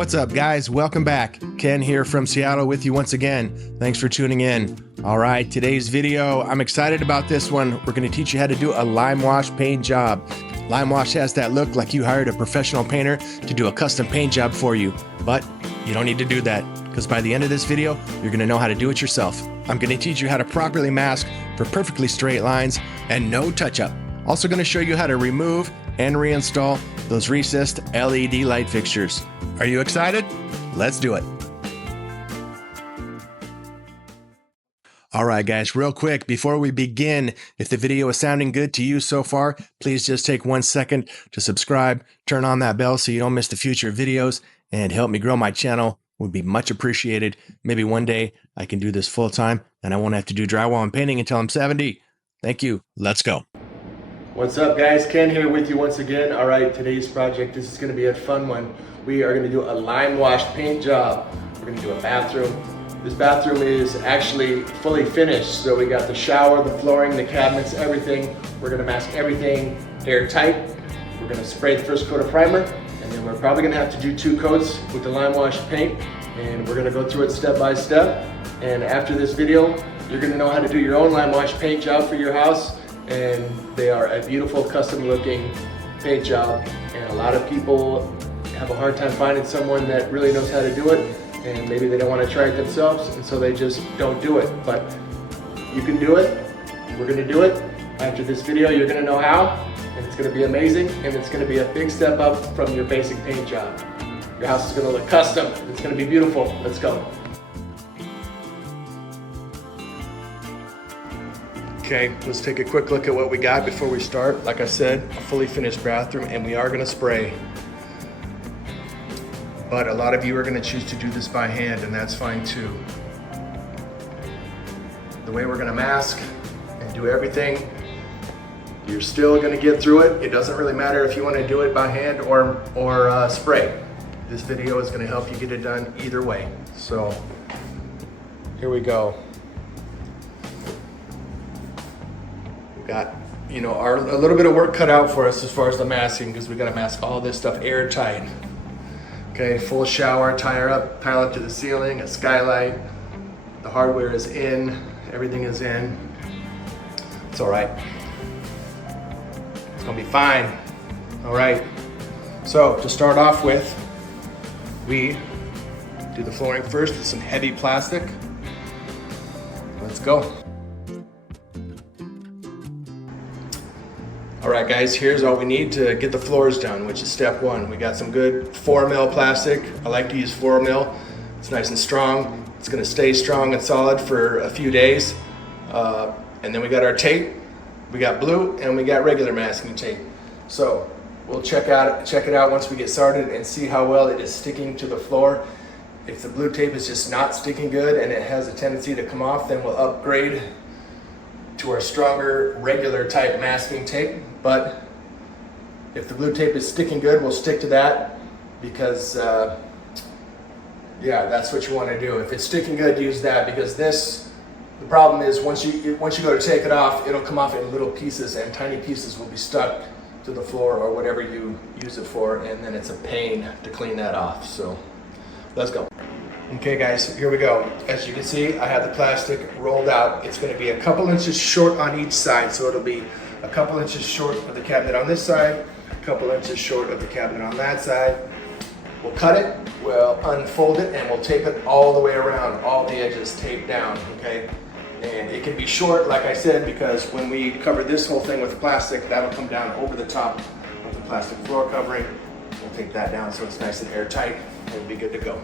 What's up, guys? Welcome back. Ken here from Seattle with you once again. Thanks for tuning in. All right, today's video, I'm excited about this one. We're going to teach you how to do a lime wash paint job. Lime wash has that look like you hired a professional painter to do a custom paint job for you. But you don't need to do that, because by the end of this video, you're going to know how to do it yourself. I'm going to teach you how to properly mask for perfectly straight lines and no touch-up. Also going to show you how to remove and reinstall those recessed LED light fixtures. Are you excited? Let's do it. All right, guys, real quick, before we begin, if the video is sounding good to you so far, please just take 1 second to subscribe, turn on that bell so you don't miss the future videos, and help me grow my channel. Would be much appreciated. Maybe one day I can do this full time and I won't have to do drywall and painting until I'm 70. Thank you. Let's go. What's up, guys? Ken here with you once again. All right, today's project, this is going to be a fun one. We are going to do a lime wash paint job. We're going to do a bathroom. This bathroom is actually fully finished. So we got the shower, the flooring, the cabinets, everything. We're going to mask everything airtight. We're going to spray the first coat of primer, and then we're probably going to have to do 2 coats with the lime wash paint. And we're going to go through it step by step. And after this video, you're going to know how to do your own lime wash paint job for your house. And they are a beautiful custom looking paint job. And a lot of people have a hard time finding someone that really knows how to do it. And maybe they don't want to try it themselves, and so they just don't do it. But you can do it. We're going to do it. After this video, you're going to know how, and it's going to be amazing, and it's going to be a big step up from your basic paint job. Your house is going to look custom. It's going to be beautiful. Let's go. Okay, let's take a quick look at what we got before we start. Like I said, a fully finished bathroom, and we are going to spray. But a lot of you are going to choose to do this by hand, and that's fine too. The way we're going to mask and do everything, you're still going to get through it. It doesn't really matter if you want to do it by hand or spray. This video is going to help you get it done either way. So here we go. We got, you know, a little bit of work cut out for us as far as the masking, because we got to mask all this stuff airtight. Okay, full shower, tile up to the ceiling, a skylight. The hardware is in, everything is in. It's all right. It's gonna be fine. All right. So to start off with, we do the flooring first with some heavy plastic. Let's go. All right, guys, here's all we need to get the floors done, which is step 1. We got some good 4mm plastic. I like to use 4mm. It's nice and strong. It's gonna stay strong and solid for a few days. And then we got our tape. We got blue and we got regular masking tape. So we'll check it out once we get started and see how well it is sticking to the floor. If the blue tape is just not sticking good and it has a tendency to come off, then we'll upgrade to our stronger regular type masking tape. But if the blue tape is sticking good, we'll stick to that, because yeah, that's what you want to do. If it's sticking good, use that, because the problem is once you go to take it off, it'll come off in little pieces, and tiny pieces will be stuck to the floor or whatever you use it for, and then it's a pain to clean that off. So let's go. Okay, guys, here we go. As you can see, I have the plastic rolled out. It's going to be a couple inches short on each side, so it'll be a couple inches short of the cabinet on this side, a couple inches short of the cabinet on that side. We'll cut it, we'll unfold it, and we'll tape it all the way around, all the edges taped down, okay? And it can be short, like I said, because when we cover this whole thing with plastic, that'll come down over the top of the plastic floor covering. We'll take that down so it's nice and airtight, and we'll be good to go.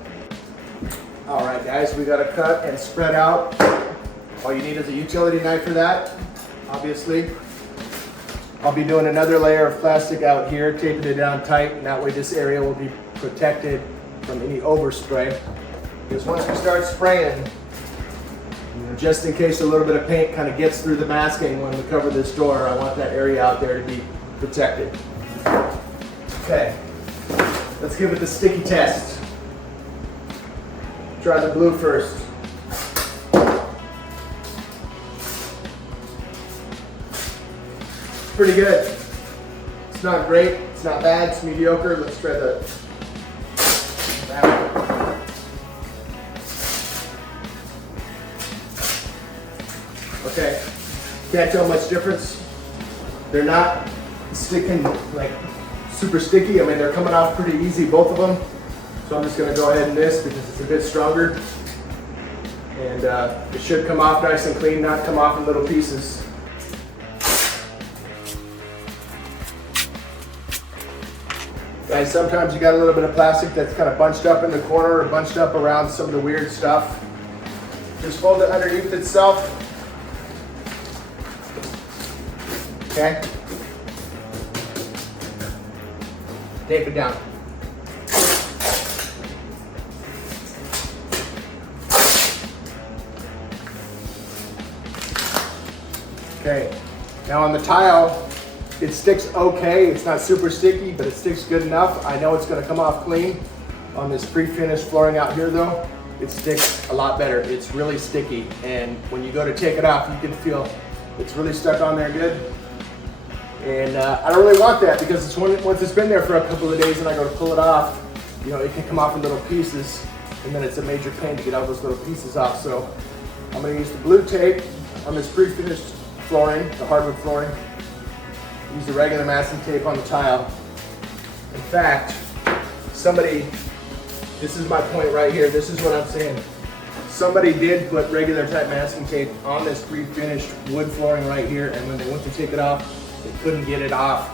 All right, guys, we got to cut and spread out. All you need is a utility knife for that, obviously. I'll be doing another layer of plastic out here, taping it down tight, and that way this area will be protected from any overspray. Because once we start spraying, just in case a little bit of paint kind of gets through the masking when we cover this door, I want that area out there to be protected. Okay, let's give it the sticky test. Try the blue first. Pretty good. It's not great, it's not bad, it's mediocre. Let's try the Can't tell much difference. They're not sticking like super sticky. I mean, they're coming off pretty easy, both of them. So I'm just gonna go ahead and this because it's a bit stronger. And it should come off nice and clean, not come off in little pieces. Guys, sometimes you got a little bit of plastic that's kind of bunched up in the corner or bunched up around some of the weird stuff. Just fold it underneath itself. Okay? Tape it down. Okay, now on the tile, it sticks okay. It's not super sticky, but it sticks good enough. I know it's gonna come off clean. On this pre-finished flooring out here though, it sticks a lot better. It's really sticky, and when you go to take it off, you can feel it's really stuck on there good. And I don't really want that because once it's been there for a couple of days and I go to pull it off, you know, it can come off in little pieces, and then it's a major pain to get all those little pieces off. So I'm gonna use the blue tape on this pre-finished flooring, the hardwood flooring. Use the regular masking tape on the tile. In fact, this is my point right here. This is what I'm saying. Somebody did put regular type masking tape on this pre-finished wood flooring right here, and when they went to take it off, they couldn't get it off.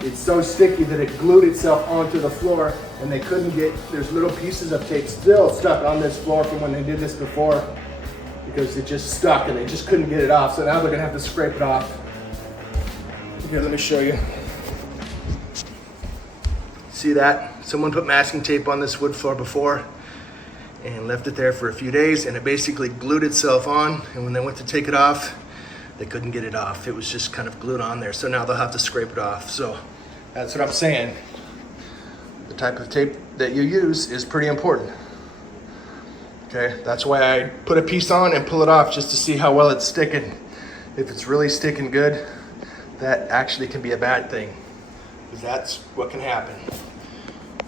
It's so sticky that it glued itself onto the floor, and they couldn't get, there's little pieces of tape still stuck on this floor from when they did this before, because it just stuck and they just couldn't get it off. So now they're gonna have to scrape it off. Here, let me show you. See that? Someone put masking tape on this wood floor before and left it there for a few days, and it basically glued itself on, and when they went to take it off, they couldn't get it off. It was just kind of glued on there. So now they'll have to scrape it off. So that's what I'm saying. The type of tape that you use is pretty important. Okay, that's why I put a piece on and pull it off just to see how well it's sticking. If it's really sticking good, that actually can be a bad thing, because that's what can happen.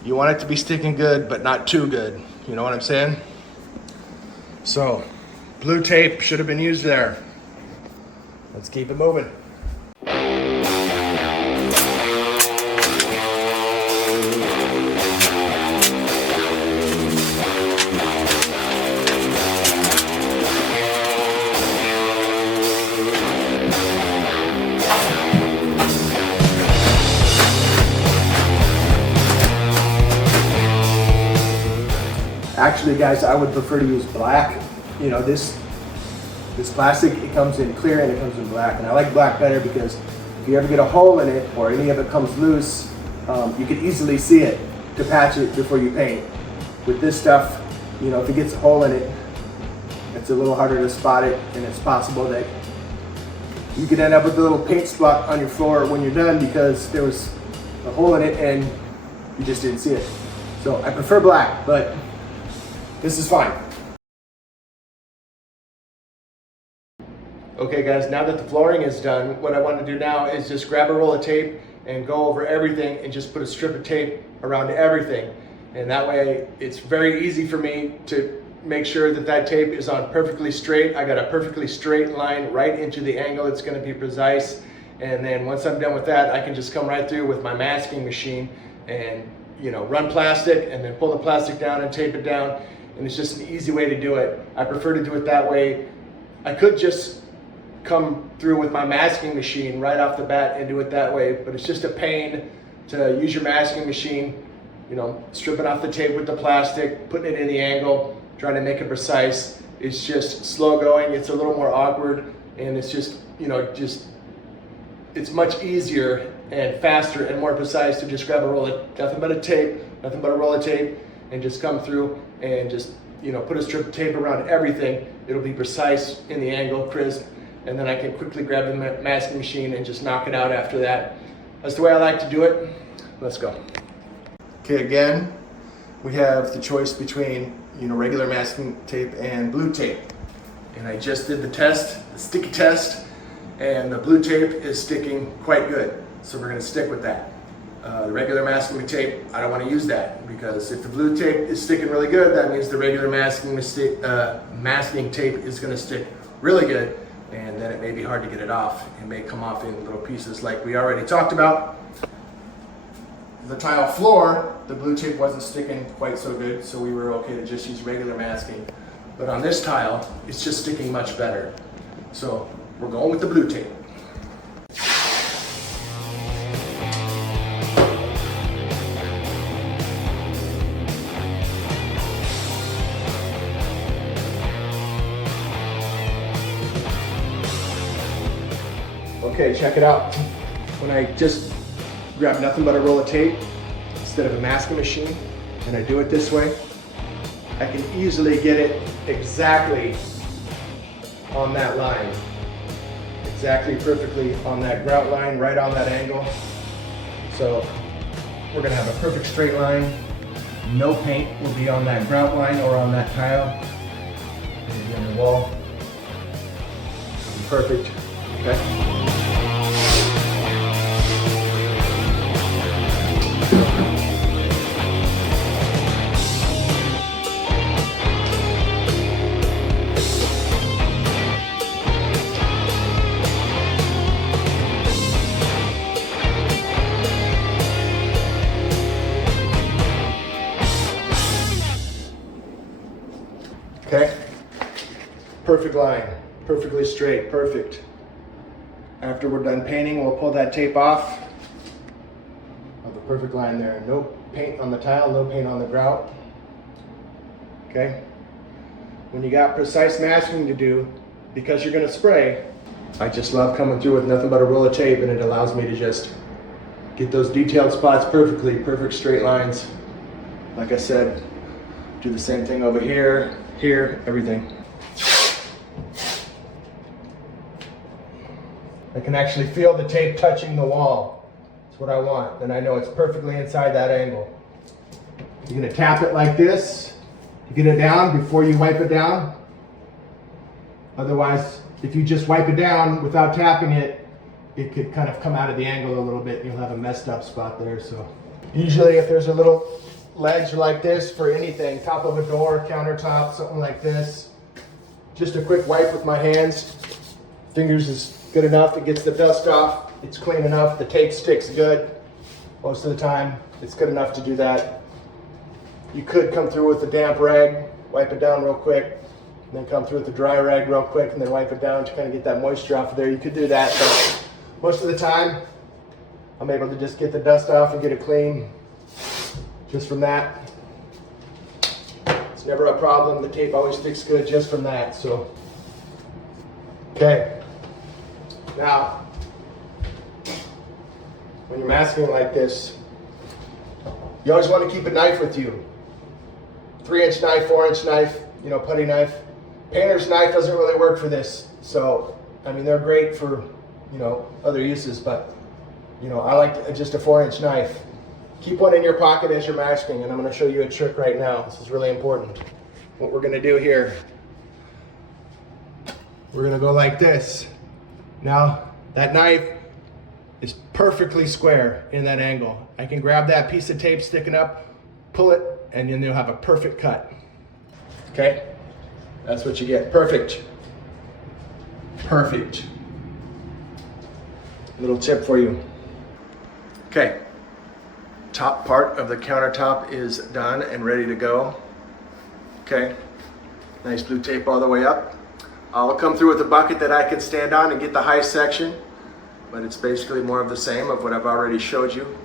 You want it to be sticking good, but not too good. You know what I'm saying? So, blue tape should have been used there. Let's keep it moving. Actually, guys, I would prefer to use black. You know, this plastic, it comes in clear and it comes in black. And I like black better because if you ever get a hole in it or any of it comes loose, you can easily see it to patch it before you paint. With this stuff, you know, if it gets a hole in it, it's a little harder to spot it, and it's possible that you could end up with a little paint spot on your floor when you're done because there was a hole in it and you just didn't see it. So I prefer black, but this is fine. Okay guys, now that the flooring is done, what I want to do now is just grab a roll of tape and go over everything and just put a strip of tape around everything. And that way it's very easy for me to make sure that that tape is on perfectly straight. I got a perfectly straight line right into the angle. It's going to be precise. And then once I'm done with that, I can just come right through with my masking machine and, you know, run plastic and then pull the plastic down and tape it down. And it's just an easy way to do it. I prefer to do it that way. I could just come through with my masking machine right off the bat and do it that way, but it's just a pain to use your masking machine, you know, stripping off the tape with the plastic, putting it in the angle, trying to make it precise. It's just slow going, it's a little more awkward, and it's just, you know, it's much easier and faster and more precise to just grab a roll of, nothing but a roll of tape, and just come through and just, you know, put a strip of tape around everything. It'll be precise in the angle, crisp, and then I can quickly grab the masking machine and just knock it out after that. That's the way I like to do it. Let's go. Okay, again, we have the choice between, you know, regular masking tape and blue tape. And I just did the test, the sticky test, and the blue tape is sticking quite good. So we're gonna stick with that. The regular masking tape, I don't want to use that, because if the blue tape is sticking really good, that means the regular masking tape is going to stick really good, and then it may be hard to get it off. It may come off in little pieces like we already talked about. The tile floor, the blue tape wasn't sticking quite so good, so we were okay to just use regular masking. But on this tile, it's just sticking much better. So we're going with the blue tape. Okay, check it out. When I just grab nothing but a roll of tape instead of a masking machine, and I do it this way, I can easily get it exactly on that line. Exactly perfectly on that grout line, right on that angle. So we're gonna have a perfect straight line. No paint will be on that grout line or on that tile. Maybe on the wall. Perfect, okay? Okay, perfect line, perfectly straight, perfect. After we're done painting, we'll pull that tape off. Have a perfect line there. No paint on the tile, no paint on the grout. Okay, when you got precise masking to do, because you're gonna spray, I just love coming through with nothing but a roll of tape, and it allows me to just get those detailed spots perfectly, perfect straight lines. Like I said, do the same thing over here, here, everything. I can actually feel the tape touching the wall. That's what I want, and I know it's perfectly inside that angle. You're gonna tap it like this to get it down before you wipe it down. Otherwise, if you just wipe it down without tapping it, it could kind of come out of the angle a little bit and you'll have a messed up spot there. So usually if there's a little ledge like this for anything, top of a door, countertop, something like this, just a quick wipe with my hands. Fingers is good enough, it gets the dust off, it's clean enough, the tape sticks good. Most of the time, it's good enough to do that. You could come through with a damp rag, wipe it down real quick, and then come through with a dry rag real quick, and then wipe it down to kind of get that moisture off of there. You could do that, but most of the time, I'm able to just get the dust off and get it clean just from that. It's never a problem. The tape always sticks good just from that. So, okay. Now, when you're masking like this, you always want to keep a knife with you. 3-inch knife, 4-inch knife, you know, putty knife. Painter's knife doesn't really work for this. So, I mean, they're great for, you know, other uses, but, you know, I like just a 4-inch knife. Keep one in your pocket as you're masking, and I'm going to show you a trick right now. This is really important. What we're going to do here, we're going to go like this. Now, that knife is perfectly square in that angle. I can grab that piece of tape sticking up, pull it, and then you'll have a perfect cut. Okay? That's what you get. Perfect. Perfect. Little tip for you. Okay. Top part of the countertop is done and ready to go. Okay, nice blue tape all the way up. I'll come through with a bucket that I can stand on and get the high section, but it's basically more of the same of what I've already showed you.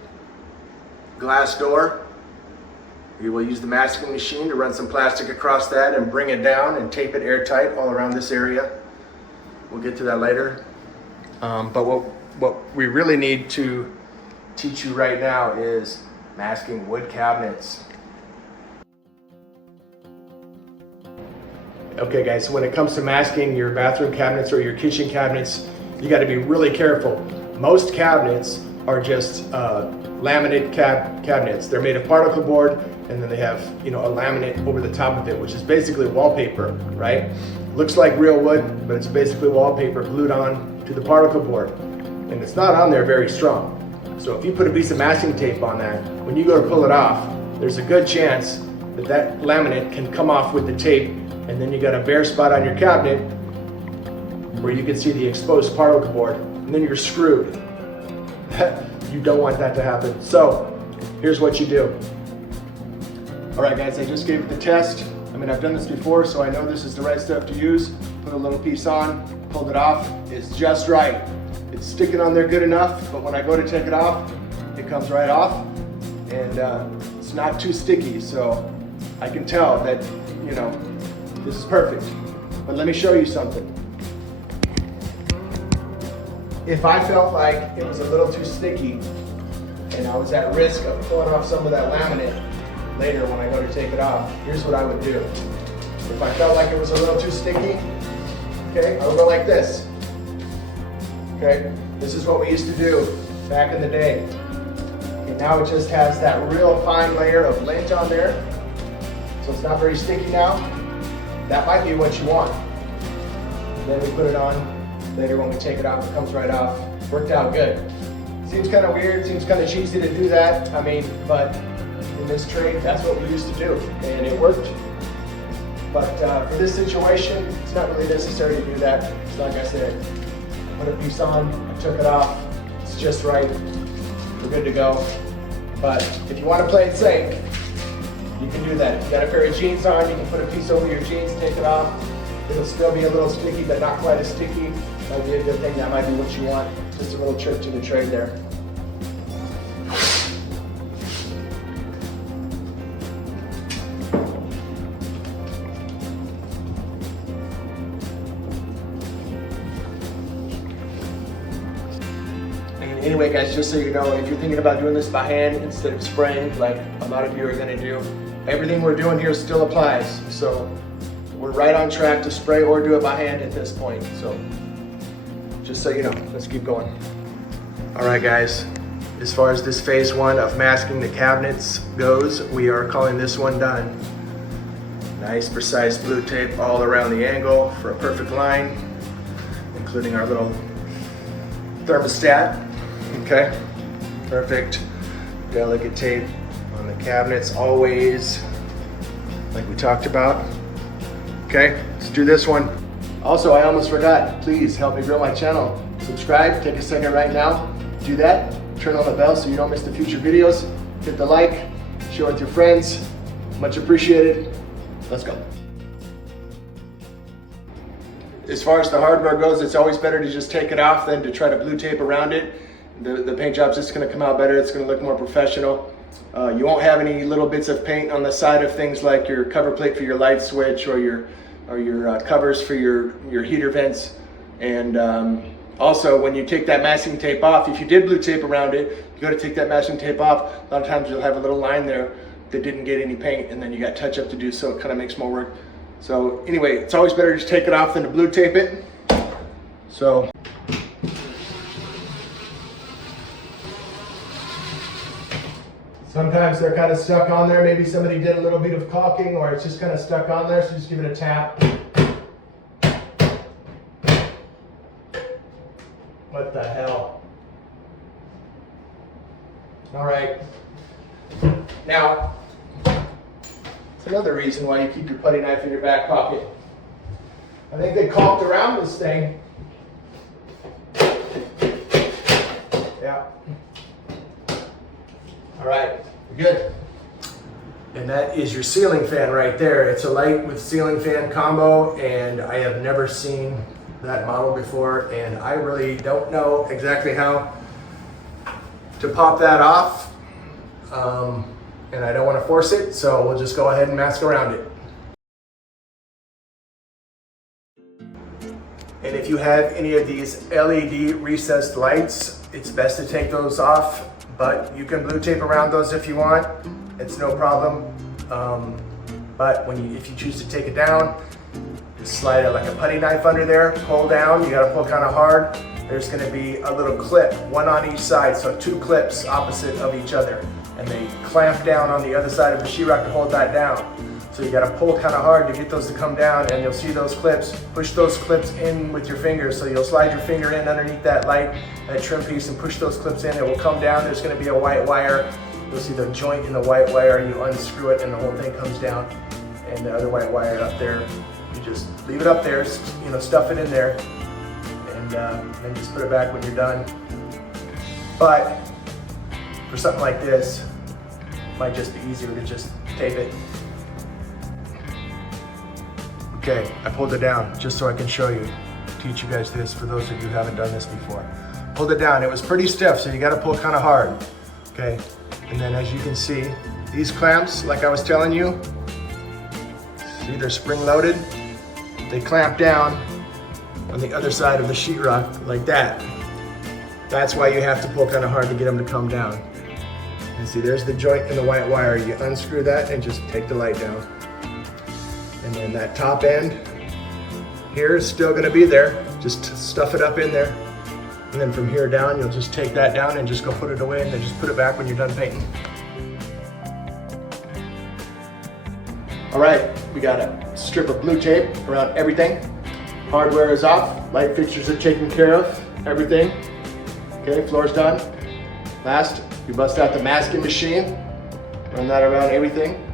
Glass door. We will use the masking machine to run some plastic across that and bring it down and tape it airtight all around this area. We'll get to that later. But what we really need to teach you right now is masking wood cabinets. Okay guys, so when it comes to masking your bathroom cabinets or your kitchen cabinets, you got to be really careful. Most cabinets are just laminate cabinets. They're made of particle board, and then they have, you know, a laminate over the top of it, which is basically wallpaper, right? Looks like real wood, but it's basically wallpaper glued on to the particle board, and it's not on there very strong. So if you put a piece of masking tape on that, when you go to pull it off, there's a good chance that that laminate can come off with the tape, and then you got a bare spot on your cabinet. where you can see the exposed particle board, and then you're screwed. You don't want that to happen. So here's what you do. All right guys, I just gave it the test. I mean, I've done this before, so I know this is the right stuff to use. Put a little piece on, pulled it off. It's just right. It's sticking on there good enough, but when I go to take it off, it comes right off. And it's not too sticky, so I can tell that, you know, this is perfect. But let me show you something. If I felt like it was a little too sticky and I was at risk of pulling off some of that laminate later when I go to take it off, here's what I would do. If I felt like it was a little too sticky, okay, I would go like this. Okay, this is what we used to do back in the day. Okay, now it just has that real fine layer of lint on there, so it's not very sticky now. That might be what you want. Then we put it on. Later when we take it off, it comes right off. Worked out good. Seems kind of weird, seems kind of cheesy to do that. I mean, but in this trade, that's what we used to do, and it worked. But for this situation, it's not really necessary to do that. It's like I said, I put a piece on, I took it off, it's just right, we're good to go. But if you want to play it safe, you can do that. If you got a pair of jeans on, you can put a piece over your jeans, take it off. It'll still be a little sticky, but not quite as sticky. Might be a good thing, that might be what you want. Just a little trick to the trade there. And anyway guys, just so you know, if you're thinking about doing this by hand instead of spraying, like a lot of you are gonna do, everything we're doing here still applies. So we're right on track to spray or do it by hand at this point. So just so you know, let's keep going. All right guys, as far as this phase one of masking the cabinets goes, we are calling this one done. Nice precise blue tape all around the angle for a perfect line, including our little thermostat. Okay, perfect. Delicate tape on the cabinets always, like we talked about. Okay, let's do this one. Also, I almost forgot, please help me grow my channel. Subscribe, take a second right now, do that. Turn on the bell so you don't miss the future videos. Hit the like, share with your friends. Much appreciated. Let's go. As far as the hardware goes, it's always better to just take it off than to try to blue tape around it. The paint job's just gonna come out better, it's gonna look more professional. You won't have any little bits of paint on the side of things like your cover plate for your light switch or your covers for your heater vents. And also, when you take that masking tape off, if you did blue tape around it, you go to take that masking tape off, a lot of times you'll have a little line there that didn't get any paint, and then you got touch up to do, so it kind of makes more work. So anyway, it's always better to just take it off than to blue tape it. So sometimes they're kind of stuck on there. Maybe somebody did a little bit of caulking, or it's just kind of stuck on there, so just give it a tap. What the hell? All right. Now, it's another reason why you keep your putty knife in your back pocket. I think they caulked around this thing. Yeah. All right, we're good. And that is your ceiling fan right there. It's a light with ceiling fan combo, and I have never seen that model before, and I really don't know exactly how to pop that off. And I don't want to force it, so we'll just go ahead and mask around it. And if you have any of these LED recessed lights, it's best to take those off, but you can blue tape around those if you want. It's no problem. But if you choose to take it down, just slide it like a putty knife under there, pull down. You gotta pull kind of hard. There's gonna be a little clip, one on each side, so 2 clips opposite of each other. And they clamp down on the other side of the sheetrock to hold that down. So you gotta pull kind of hard to get those to come down, and you'll see those clips. Push those clips in with your fingers. So you'll slide your finger in underneath that light, that trim piece, and push those clips in. It will come down. There's gonna be a white wire. You'll see the joint in the white wire. You unscrew it and the whole thing comes down. And the other white wire up there, you just leave it up there, stuff it in there. and then just put it back when you're done. But for something like this, it might just be easier to just tape it. Okay, I pulled it down just so I can show you, teach you guys this for those of you who haven't done this before. Pulled it down, it was pretty stiff, so you gotta pull kind of hard, okay? And then as you can see, these clamps, like I was telling you, see they're spring loaded? They clamp down on the other side of the sheetrock like that. That's why you have to pull kind of hard to get them to come down. And see, there's the joint in the white wire. You unscrew that and just take the light down. And then that top end here is still gonna be there. Just stuff it up in there. And then from here down, you'll just take that down and just go put it away and then just put it back when you're done painting. All right, we got a strip of blue tape around everything. Hardware is off, light fixtures are taken care of, everything. Okay, floor's done. Last, we bust out the masking machine, run that around everything.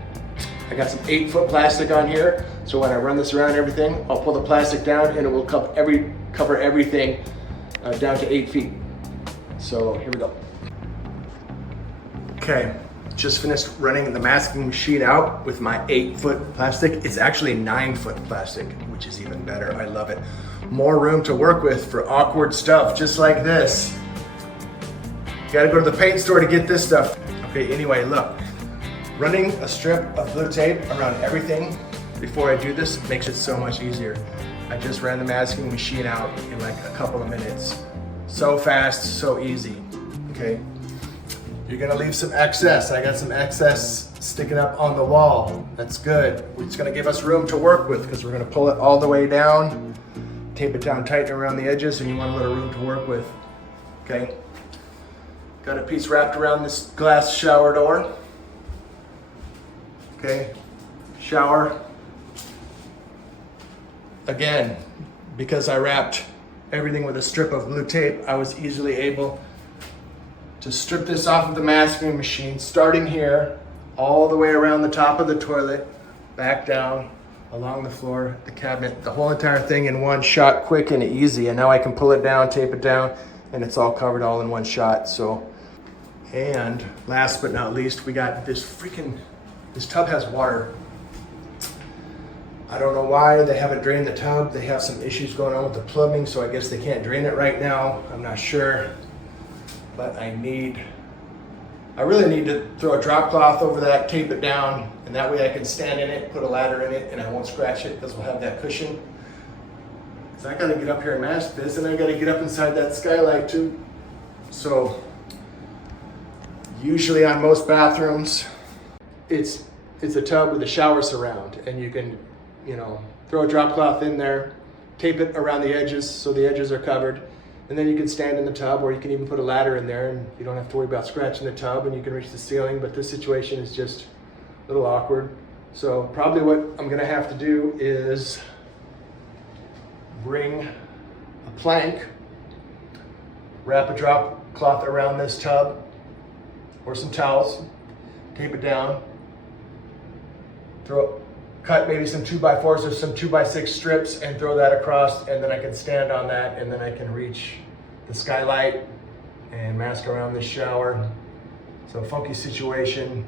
I got some 8-foot plastic on here, so when I run this around everything, I'll pull the plastic down and it will cover everything down to 8 feet. So here we go. Okay, just finished running the masking machine out with my 8-foot plastic. It's actually 9-foot plastic, which is even better. I love it. More room to work with for awkward stuff, just like this. You gotta go to the paint store to get this stuff. Okay, anyway, look. Running a strip of blue tape around everything before I do this makes it so much easier. I just ran the masking machine out in like a couple of minutes. So fast, so easy, okay? You're gonna leave some excess. I got some excess sticking up on the wall. That's good. It's gonna give us room to work with because we're gonna pull it all the way down, tape it down tight around the edges, and you want a little room to work with, okay? Got a piece wrapped around this glass shower door. Okay, shower. Again, because I wrapped everything with a strip of blue tape, I was easily able to strip this off of the masking machine, starting here, all the way around the top of the toilet, back down, along the floor, the cabinet, the whole entire thing in one shot, quick and easy. And now I can pull it down, tape it down, and it's all covered all in one shot, so. And last but not least, we got this tub has water. I don't know why they haven't drained the tub. They have some issues going on with the plumbing, so I guess they can't drain it right now. I'm not sure, but I really need to throw a drop cloth over that, tape it down, and that way I can stand in it, put a ladder in it, and I won't scratch it because we'll have that cushion. Because I gotta get up here and mask this, and I gotta get up inside that skylight too. So, usually on most bathrooms, it's a tub with a shower surround, and you can, throw a drop cloth in there, tape it around the edges so the edges are covered, and then you can stand in the tub, or you can even put a ladder in there and you don't have to worry about scratching the tub, and you can reach the ceiling. But this situation is just a little awkward. So probably what I'm gonna have to do is bring a plank, wrap a drop cloth around this tub or some towels, tape it down, cut maybe some 2x4s or some 2x6 strips and throw that across, and then I can stand on that, and then I can reach the skylight and mask around this shower. So funky situation,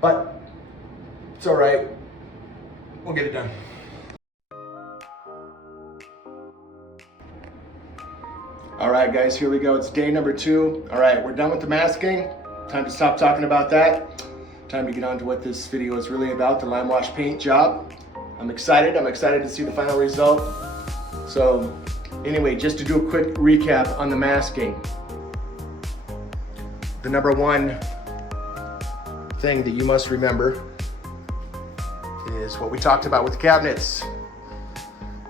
but it's all right. We'll get it done. All right, guys, here we go. It's day number 2. All right, we're done with the masking. Time to stop talking about that. Time to get on to what this video is really about, the lime wash paint job. I'm excited to see the final result. So anyway, just to do a quick recap on the masking. The number one thing that you must remember is what we talked about with cabinets.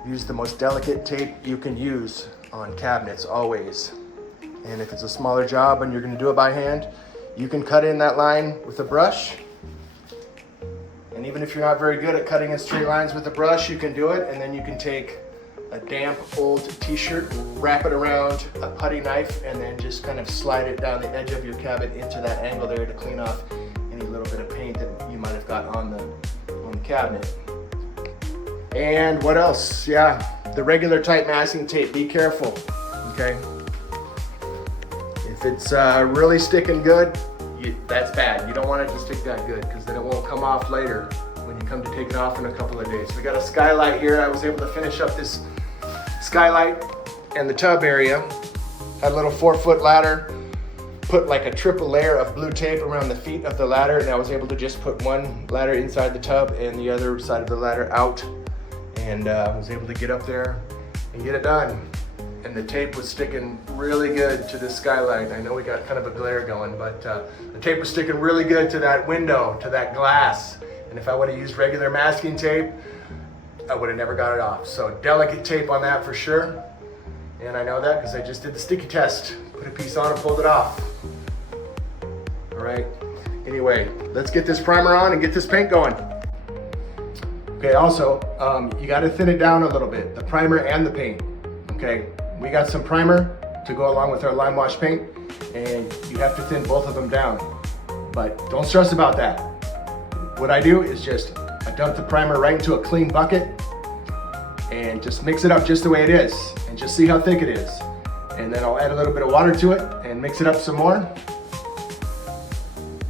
Use the most delicate tape you can use on cabinets, always. And if it's a smaller job and you're gonna do it by hand, you can cut in that line with a brush. And even if you're not very good at cutting in straight lines with a brush, you can do it. And then you can take a damp old t-shirt, wrap it around a putty knife, and then just kind of slide it down the edge of your cabinet into that angle there to clean off any little bit of paint that you might have got on the cabinet. And what else? Yeah, the regular type masking tape, be careful, okay? If it's really sticking good, that's bad. You don't want it to stick that good because then it won't come off later when you come to take it off in a couple of days. We got a skylight here. I was able to finish up this skylight and the tub area. Had a little 4-foot ladder, put like a triple layer of blue tape around the feet of the ladder, and I was able to just put one ladder inside the tub and the other side of the ladder out, and I was able to get up there and get it done. And the tape was sticking really good to this skylight. I know we got kind of a glare going, but the tape was sticking really good to that window, to that glass. And if I would have used regular masking tape, I would have never got it off. So delicate tape on that for sure. And I know that because I just did the sticky test. Put a piece on and pulled it off. All right, anyway, let's get this primer on and get this paint going. Okay, also, you gotta thin it down a little bit, the primer and the paint, okay? We got some primer to go along with our lime wash paint, and you have to thin both of them down. But don't stress about that. What I do is just, I dump the primer right into a clean bucket and just mix it up just the way it is, and just see how thick it is. And then I'll add a little bit of water to it and mix it up some more,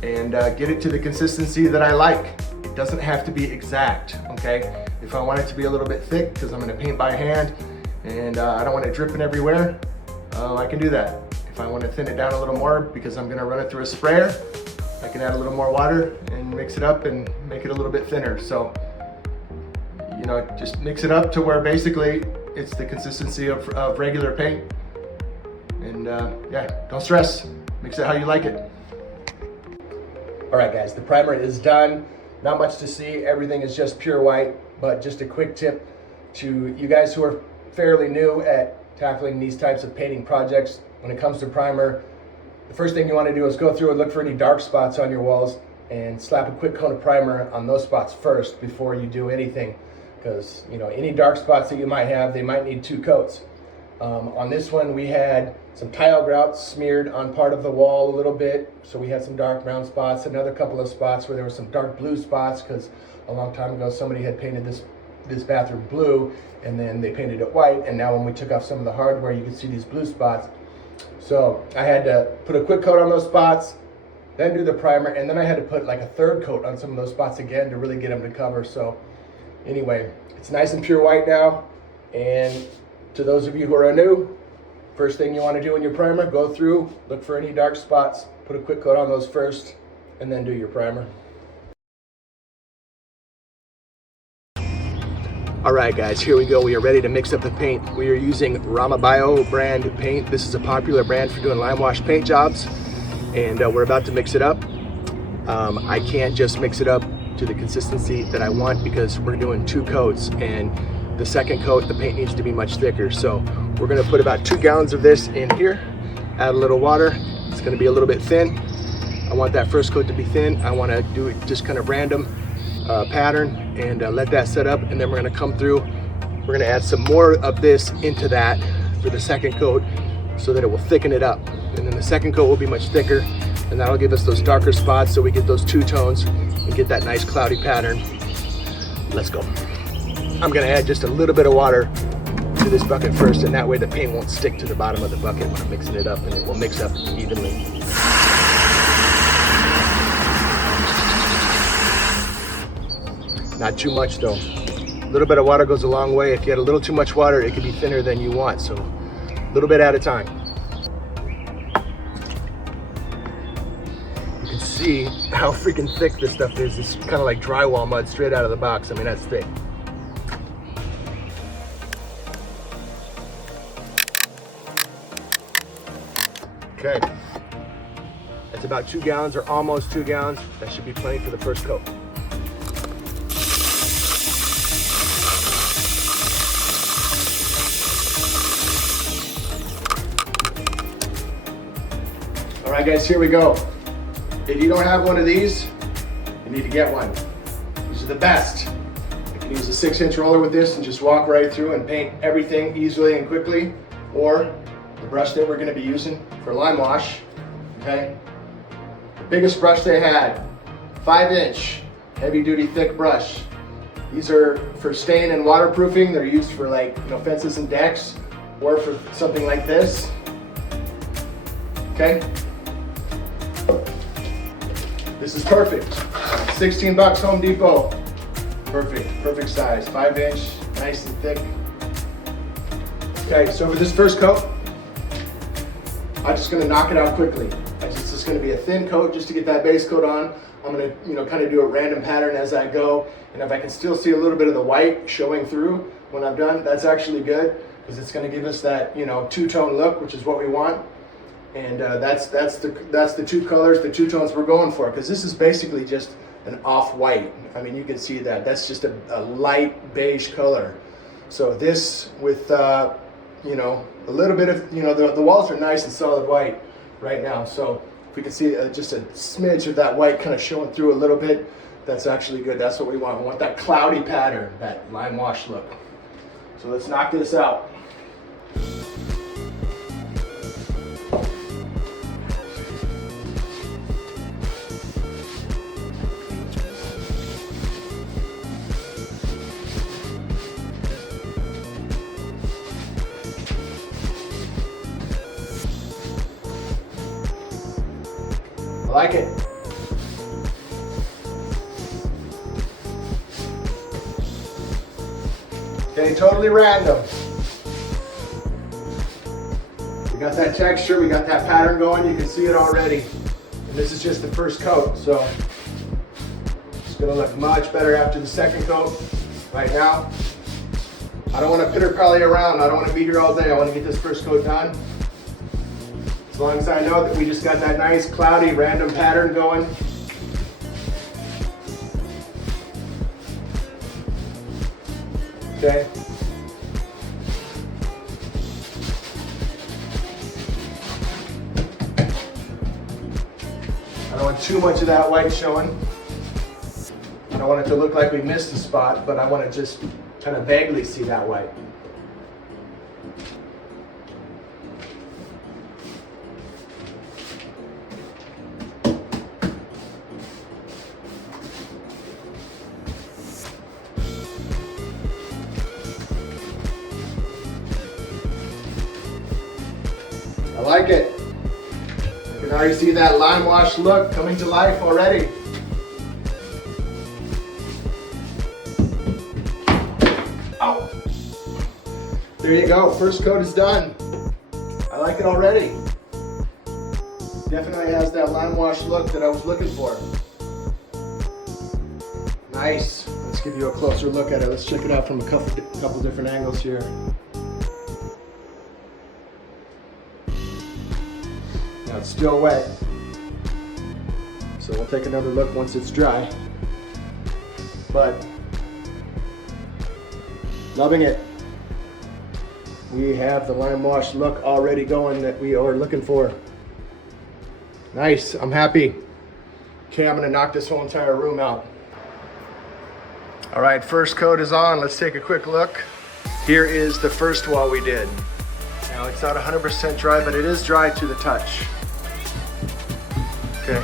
and get it to the consistency that I like. It doesn't have to be exact, okay? If I want it to be a little bit thick, because I'm gonna paint by hand, and I don't want it dripping everywhere, I can do that. If I want to thin it down a little more because I'm going to run it through a sprayer, I can add a little more water and mix it up and make it a little bit thinner. So, you know, just mix it up to where basically it's the consistency of regular paint. And yeah, don't stress, mix it how you like it. All right guys, the primer is done. Not much to see, everything is just pure white, but just a quick tip to you guys who are fairly new at tackling these types of painting projects. When it comes to primer, the first thing you want to do is go through and look for any dark spots on your walls and slap a quick coat of primer on those spots first before you do anything, because you know, any dark spots that you might have, they might need 2 coats. On this one we had some tile grout smeared on part of the wall a little bit, so we had some dark brown spots, another couple of spots where there were some dark blue spots because a long time ago somebody had painted this bathroom blue and then they painted it white, and now when we took off some of the hardware you can see these blue spots. So I had to put a quick coat on those spots, then do the primer, and then I had to put like a 3rd coat on some of those spots again to really get them to cover. So anyway, it's nice and pure white now. And to those of you who are new, first thing you want to do in your primer, go through, look for any dark spots, put a quick coat on those first, and then do your primer. All right guys, here we go. We are ready to mix up the paint. We are using Bio brand paint. This is a popular brand for doing lime wash paint jobs, and we're about to mix it up. I can't just mix it up to the consistency that I want because we're doing 2 coats, and the 2nd coat, the paint needs to be much thicker. So we're gonna put about 2 gallons of this in here, add a little water. It's gonna be a little bit thin. I want that first coat to be thin. I wanna do it just kind of random pattern and let that set up, and then we're going to come through, we're going to add some more of this into that for the 2nd coat so that it will thicken it up, and then the 2nd coat will be much thicker, and that'll give us those darker spots so we get those 2 tones and get that nice cloudy pattern. Let's go. I'm going to add just a little bit of water to this bucket first, and that way the paint won't stick to the bottom of the bucket when I'm mixing it up, and it will mix up evenly. Not too much though. A little bit of water goes a long way. If you had a little too much water, it could be thinner than you want. So a little bit at a time. You can see how freaking thick this stuff is. It's kind of like drywall mud straight out of the box. I mean, that's thick. Okay. That's about 2 gallons or almost 2 gallons. That should be plenty for the first coat. All right guys, here we go. If you don't have one of these, you need to get one. These are the best. You can use a 6-inch roller with this and just walk right through and paint everything easily and quickly, or the brush that we're going to be using for lime wash, okay? The biggest brush they had, 5-inch, heavy duty thick brush. These are for stain and waterproofing. They're used for like, fences and decks, or for something like this. Okay? This is perfect. 16 bucks, Home Depot. Perfect size. 5-inch, nice and thick. Okay, so for this first coat, I'm just gonna knock it out quickly. It's just gonna be a thin coat just to get that base coat on. I'm gonna, kind of do a random pattern as I go. And if I can still see a little bit of the white showing through when I'm done, that's actually good, because it's gonna give us that, two-tone look, which is what we want. And that's the two colors, the two tones we're going for, because this is basically just an off-white. I mean, you can see that. That's just a light beige color. So this with, a little bit of, the walls are nice and solid white right now. So if we can see just a smidge of that white kind of showing through a little bit, that's actually good. That's what we want. We want that cloudy pattern, that lime wash look. So let's knock this out. I like it. Okay, totally random. We got that texture, we got that pattern going, you can see it already. And this is just the first coat, so it's gonna look much better after the second coat. Right now, I don't wanna pitter-pally around, I don't wanna be here all day, I wanna get this first coat done. As long as I know that we just got that nice cloudy random pattern going. Okay. I don't want too much of that white showing. I don't want it to look like we missed a spot, but I want to just kind of vaguely see that white. I like it. I can already see that lime wash look coming to life already. Oh, there you go. First coat is done. I like it already. Definitely has that lime wash look that I was looking for. Nice. Let's give you a closer look at it. Let's check it out from a couple different angles here. Now it's still wet, so we'll take another look once it's dry. But loving it. We have the lime wash look already going that we are looking for. Nice, I'm happy. Okay, I'm gonna knock this whole entire room out. All right, first coat is on. Let's take a quick look. Here is the first wall we did. Now it's not 100% dry, but it is dry to the touch. Okay,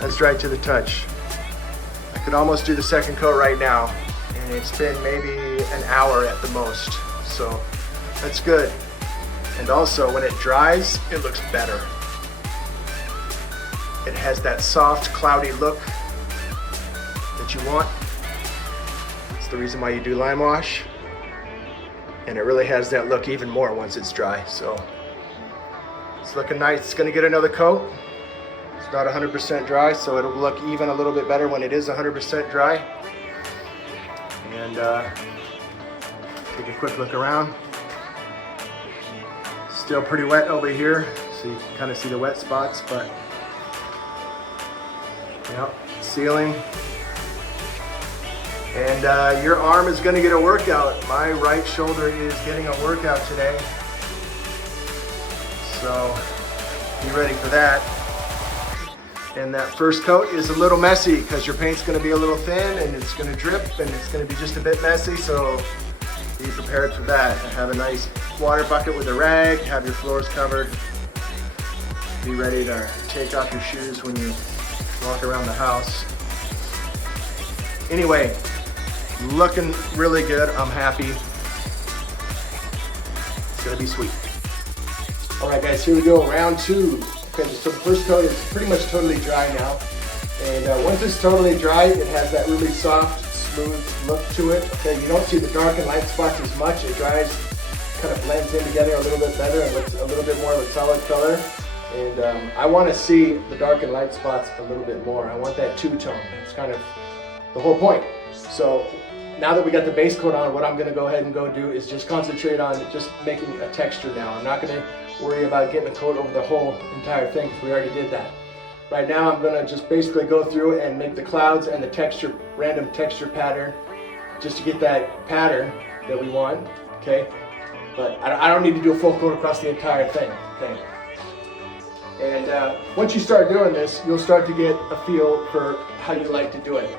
that's dry to the touch. I could almost do the second coat right now, and it's been maybe an hour at the most, so that's good. And also, when it dries, it looks better. It has that soft, cloudy look that you want. It's the reason why you do lime wash. And it really has that look even more once it's dry, so it's looking nice. It's gonna get another coat. It's not 100% dry, so it'll look even a little bit better when it is 100% dry. And take a quick look around. Still pretty wet over here, so you can kind of see the wet spots, but yep, ceiling. And your arm is gonna get a workout. My right shoulder is getting a workout today. So be ready for that. And that first coat is a little messy because your paint's gonna be a little thin and it's gonna drip and it's gonna be just a bit messy, so be prepared for that. Have a nice water bucket with a rag, have your floors covered. Be ready to take off your shoes when you walk around the house. Anyway, looking really good. I'm happy. It's gonna be sweet. All right, guys, here we go, round 2. Okay, so the first coat is pretty much totally dry now. And once it's totally dry, it has that really soft, smooth look to it. Okay, you don't see the dark and light spots as much. It dries, kind of blends in together a little bit better and looks a little bit more of a solid color. And I want to see the dark and light spots a little bit more. I want that two-tone. It's kind of the whole point. So now that we got the base coat on, what I'm going to go ahead and go do is just concentrate on just making a texture now. I'm not going to worry about getting a coat over the whole entire thing because we already did that. Right now I'm going to just basically go through and make the clouds and the texture, random texture pattern, just to get that pattern that we want, okay? But I don't need to do a full coat across the entire thing, okay? And once you start doing this, you'll start to get a feel for how you like to do it.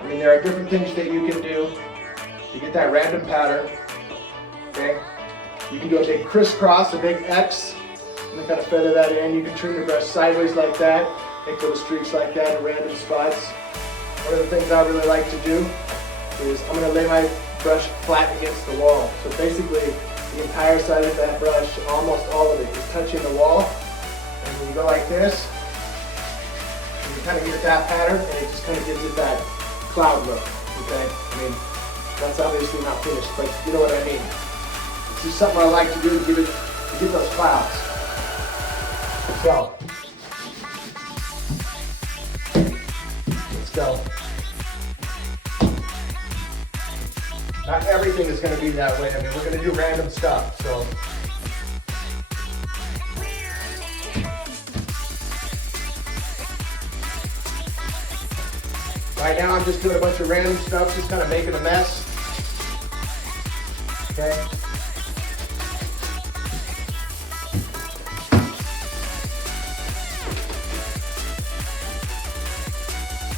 I mean, there are different things that you can do to get that random pattern, okay? You can do a big crisscross, a big X, and then kind of feather that in. You can turn the brush sideways like that, make little streaks like that in random spots. One of the things I really like to do is I'm going to lay my brush flat against the wall. So basically, the entire side of that brush, almost all of it, is touching the wall. And when you go like this, you kind of get that pattern, and it just kind of gives it that cloud look, okay? I mean, that's obviously not finished, but you know what I mean. This is something I like to do to give those clouds. So, let's go. Not everything is going to be that way. I mean, we're going to do random stuff, so. Right now I'm just doing a bunch of random stuff, just kind of making a mess. Okay.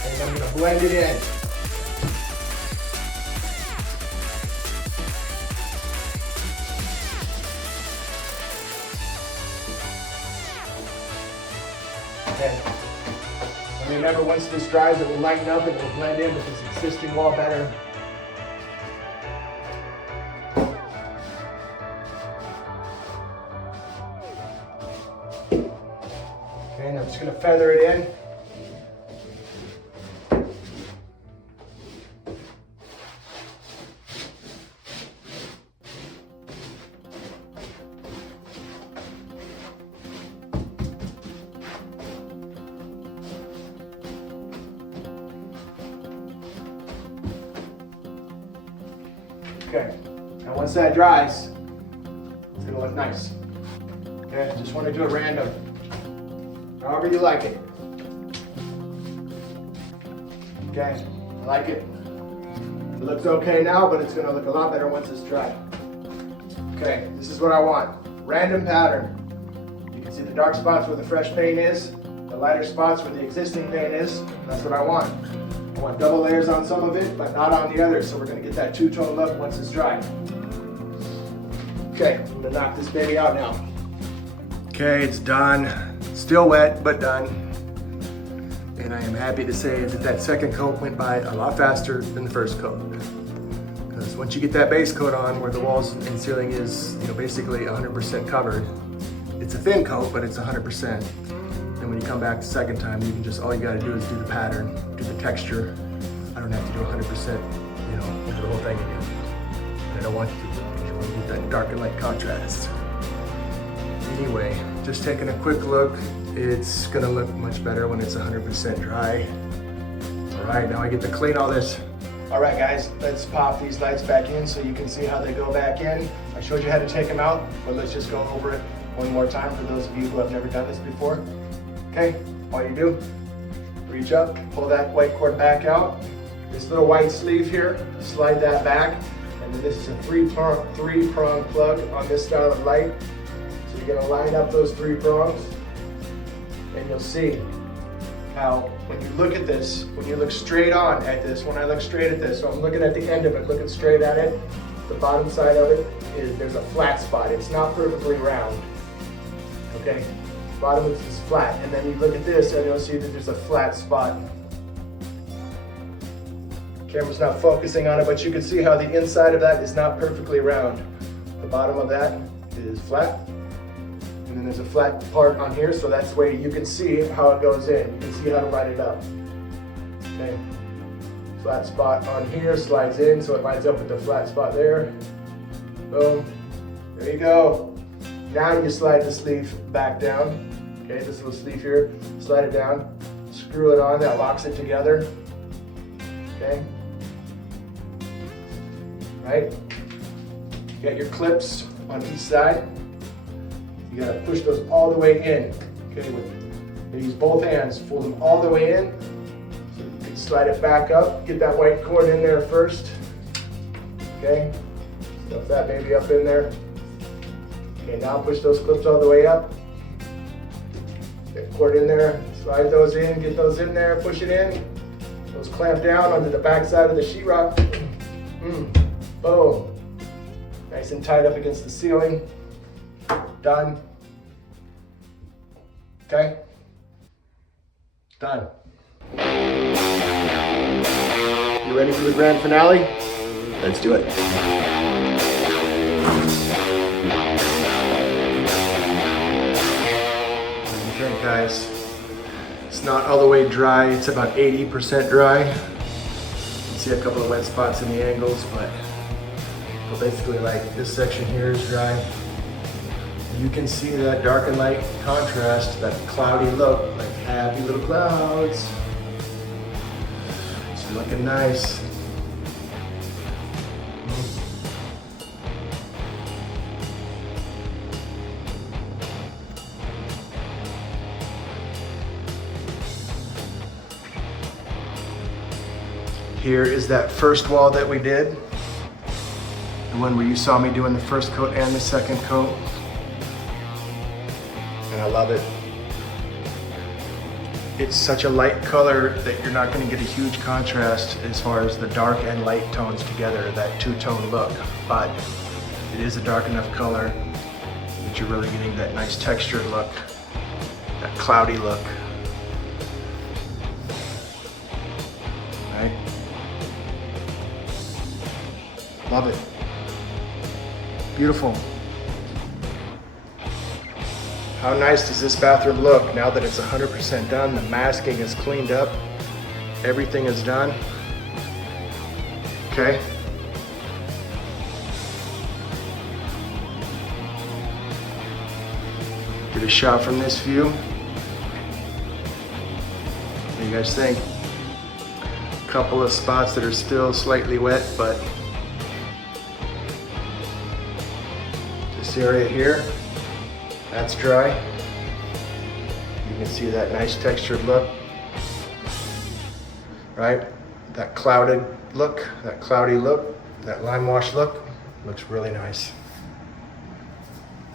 And I'm going to blend it in. Okay. And remember, once this dries, it will lighten up and it will blend in with this existing wall better. Okay, and I'm just going to feather it in. Okay, now once that dries, it's gonna look nice. Okay, just want to do it random, however you like it. Okay, I like it. It looks okay now, but it's gonna look a lot better once it's dry. Okay, this is what I want. Random pattern. You can see the dark spots where the fresh paint is, the lighter spots where the existing paint is. That's what I want. I want double layers on some of it, but not on the others, so we're going to get that two-tone look once it's dry. Okay, I'm going to knock this baby out now. Okay, it's done. Still wet, but done. And I am happy to say that that second coat went by a lot faster than the first coat. Because once you get that base coat on, where the walls and ceiling is, basically 100% covered, it's a thin coat, but it's 100%. And when you come back the second time, you can just, all you gotta do is do the pattern, do the texture. I don't have to do 100%, over the whole thing again. And I don't want you to, because you want to get that dark and light contrast. Anyway, just taking a quick look, it's gonna look much better when it's 100% dry. All right, now I get to clean all this. All right, guys, let's pop these lights back in so you can see how they go back in. I showed you how to take them out, but let's just go over it one more time for those of you who have never done this before. Okay, all you do, reach up, pull that white cord back out. This little white sleeve here, slide that back, and then this is a three-prong plug on this style of light. So you're gonna line up those 3 prongs, and you'll see how when you look at this, when you look straight on at this, when I look straight at this, so I'm looking at the end of it, looking straight at it, the bottom side of it, there's a flat spot. It's not perfectly round, okay? Bottom is flat, and then you look at this and you'll see that there's a flat spot. Camera's not focusing on it, but you can see how the inside of that is not perfectly round. The bottom of that is flat, and then there's a flat part on here, so that's where you can see how it goes in. You can see how to line it up. Okay. Flat spot on here slides in, so it lines up with the flat spot there. Boom. There you go. Now you slide the sleeve back down. Okay, this little sleeve here, slide it down, screw it on, that locks it together. Okay. Right? You got your clips on each side. You gotta push those all the way in. Okay, use both hands, pull them all the way in. So you can slide it back up, get that white cord in there first. Okay, stuff that baby up in there. Okay, now push those clips all the way up. Get cord in there, slide those in, get those in there, push it in. Those clamp down onto the back side of the sheetrock. Boom. Nice and tight up against the ceiling. Done. Okay? Done. You ready for the grand finale? Let's do it. Okay, guys. It's not all the way dry. It's about 80% dry. You can see a couple of wet spots in the angles, but basically like this section here is dry. You can see that dark and light contrast, that cloudy look, like happy little clouds. It's looking nice. Here is that first wall that we did. The one where you saw me doing the first coat and the second coat. And I love it. It's such a light color that you're not going to get a huge contrast as far as the dark and light tones together, that two-tone look. But it is a dark enough color that you're really getting that nice textured look, that cloudy look. Right? Love it. Beautiful. How nice does this bathroom look now that it's 100% done? The masking is cleaned up. Everything is done. Okay. Get a shot from this view. What do you guys think? A couple of spots that are still slightly wet, but this area here, that's dry. You can see that nice textured look, right? That clouded look, that cloudy look, that lime wash look, looks really nice.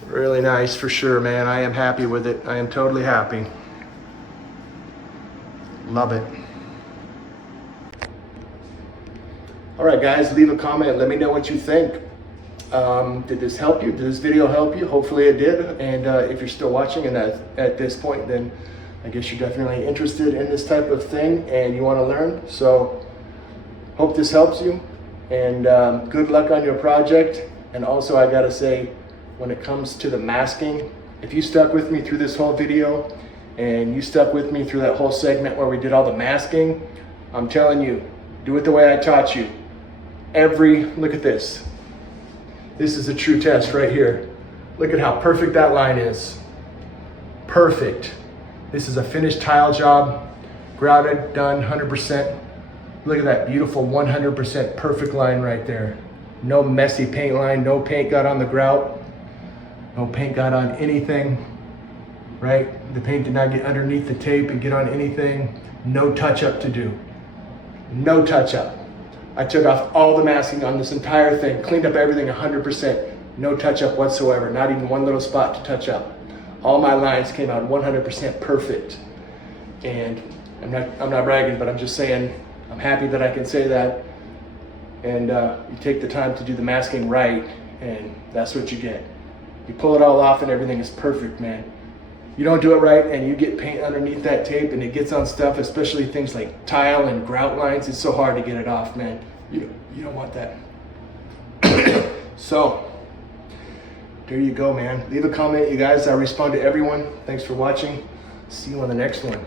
Really nice for sure, man. I am happy with it. I am totally happy. Love it. All right, guys, leave a comment. Let me know what you think. Did this help you? Did this video help you? Hopefully it did. And if you're still watching and at this point, then I guess you're definitely interested in this type of thing and you want to learn. So hope this helps you, and good luck on your project. And also, I gotta say, when it comes to the masking, if you stuck with me through this whole video and you stuck with me through that whole segment where we did all the masking, I'm telling you, do it the way I taught you. Look at this. This is a true test right here. Look at how perfect that line is. Perfect. This is a finished tile job, grouted, done 100%. Look at that beautiful 100% perfect line right there. No messy paint line, no paint got on the grout, no paint got on anything, right? The paint did not get underneath the tape and get on anything. No touch up to do. No touch up. I took off all the masking on this entire thing, cleaned up everything 100%. No touch up whatsoever, not even one little spot to touch up. All my lines came out 100% perfect. And I'm not bragging, but I'm just saying, I'm happy that I can say that. And you take the time to do the masking right, and that's what you get. You pull it all off and everything is perfect, man. you don't do it right and you get paint underneath that tape and it gets on stuff, especially things like tile and grout lines, it's so hard to get it off, man. You don't want that. So, there you go, man. Leave a comment, you guys. I respond to everyone. Thanks for watching. See you on the next one.